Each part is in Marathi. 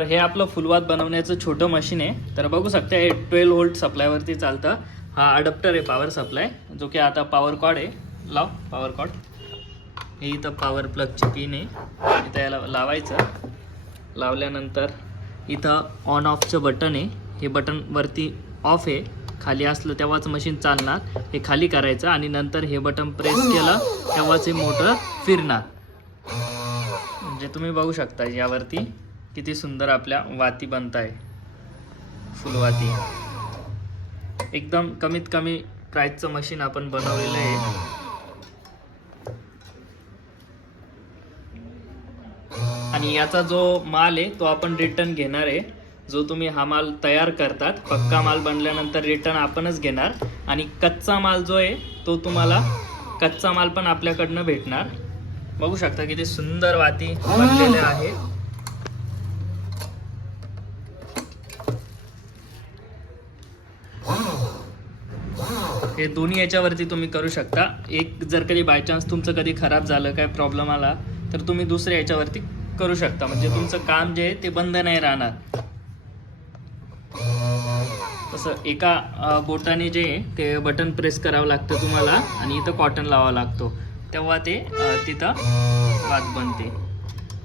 तर हे आपलं फुलवात बनवण्याचं छोटं मशीन आहे. तर बघू शकता हे ट्वेल्व व्होल्ट सप्लायवरती चालतं. हा अडप्टर आहे पॉवर सप्लाय जो की आता पॉवर कॉड आहे. लाव पॉवर कॉड हे इथं पॉवर प्लगची पिन आहे. इथं याला लावायचं. लावल्यानंतर इथं ऑन ऑफचं बटन आहे. हे बटन वरती ऑफ आहे. खाली असलं तेव्हाच मशीन चालणार. हे खाली करायचं आणि नंतर हे बटन प्रेस केलं तेव्हाच हे मोटर फिरणार. म्हणजे तुम्ही बघू शकता यावरती. किती सुंदर आपल्या वाती बनत आहे फुलवाती. एकदम कमीत कमी प्राईजचं मशीन आपण बनवलेलं आहे. आणि याचा जो माल आहे तो आपण रिटर्न घेणार आहे. जो तुम्ही हा माल तयार करतात पक्का माल बनल्यानंतर रिटर्न आपणच घेणार. आणि कच्चा माल जो आहे तो तुम्हाला कच्चा माल पण आपल्याकडनं भेटणार. बघू शकता किती सुंदर वाती बनलेल्या आहेत. हे दोन्ही याच्यावरती तुम्ही करू शकता. एक जर कधी बाय चान्स तुमचं कधी खराब झालं काय प्रॉब्लेम आला तर तुम्ही दुसऱ्या याच्यावरती करू शकता. म्हणजे तुमचं काम जे आहे ते बंद नाही राहणार. तसं एका बोटाने जे आहे ते बटन प्रेस करावं लागतं तुम्हाला आणि इथं कॉटन लावावं लागतो. तेव्हा ते तिथं वात बनते.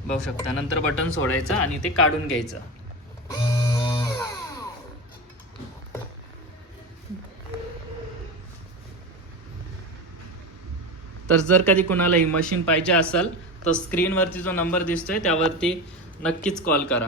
बघू शकता. नंतर बटन सोडायचं आणि ते काढून घ्यायचं. तर जर कधी कुणाला ही मशीन पाहिजे असेल तर स्क्रीनवरती जो नंबर दिसतोय त्यावरती नक्कीच कॉल करा.